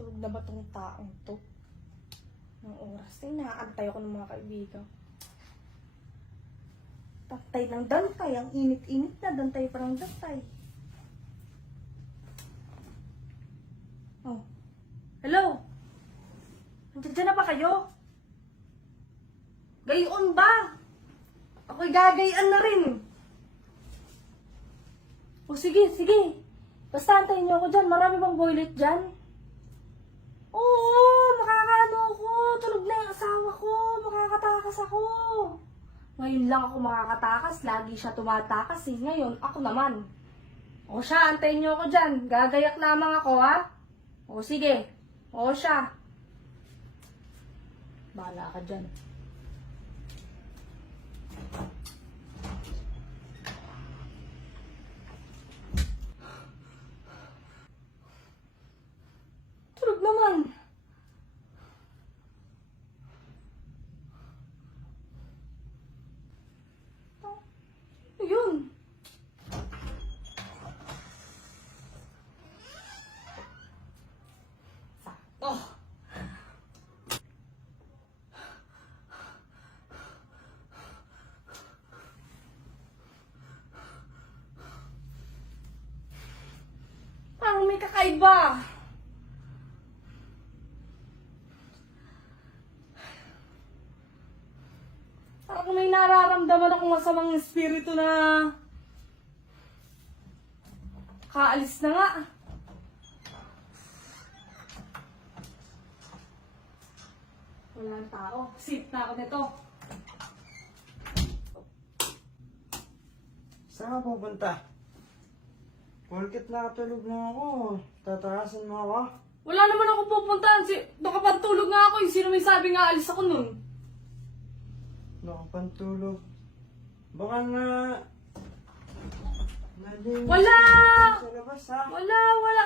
Tulog na ba tong taong to? Ng oras na inaantay ako ng mga kaibigan. Dantay ng dantay. Ang init-init na. Dantay pa ng dantay. Oh. Hello? Nandiyan na ba kayo? Gayon ba? Ako'y gagayan na rin. O sige, sige. Basta antayin niyo ako dyan. Marami bang boylet dyan? Oo, makakaano ako. Tulog na yung asawa ko. Makakatakas ako. Ngayon lang ako makakatakas. Lagi siya tumatakas eh. Ngayon, ako naman. O siya, antayin niyo ako dyan. Gagayak lamang ako ha. O sige. O siya. Bahala ka dyan. Tulog naman. Ano yun? Sakto. Parang may kakaiba. Parang may nararamdaman akong masamang espiritu na kaalis na nga. Walang tao. Sit na ako nito. Saan ka pupunta? Porket nakatulog na ako, tatakasan mo ako? Wala naman ako pupuntahan. Nakapantulog nga ako. Sino may sabi nga alis ako nun? Nakapantulog. Baka na... Naling... Wala! Sa labas ha? Wala.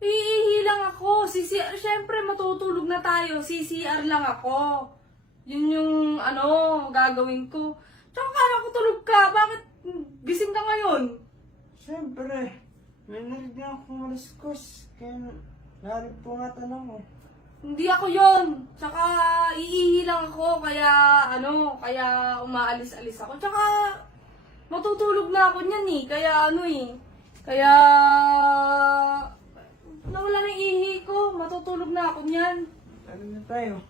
Iihi lang ako. Siyempre matutulog na tayo. CCR lang ako. Yun yung gagawin ko. Tsaka kala ko tulog ka. Bakit gising ka ngayon? Siyempre, may narinig na akong maluskos. Kaya narip po nga tanong mo. Hindi ako yon. Tsaka iihi lang ako. Kaya umaalis-alis ako. Tsaka matutulog na ako niyan eh. Kaya nawala na yung ihi ko. Matutulog na ako niyan. Ano na tayo?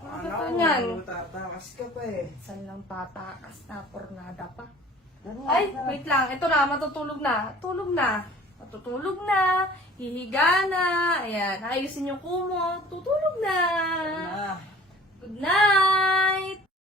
Ano ka niyan? Tatakas ka pa eh. Saan lang tatakas na pornada pa? Ano Ay, ka? wait lang. Ito na, matutulog na. Tulog na. Matutulog na. Hihiga na. Ayan, ayusin yung kumot. Tutulog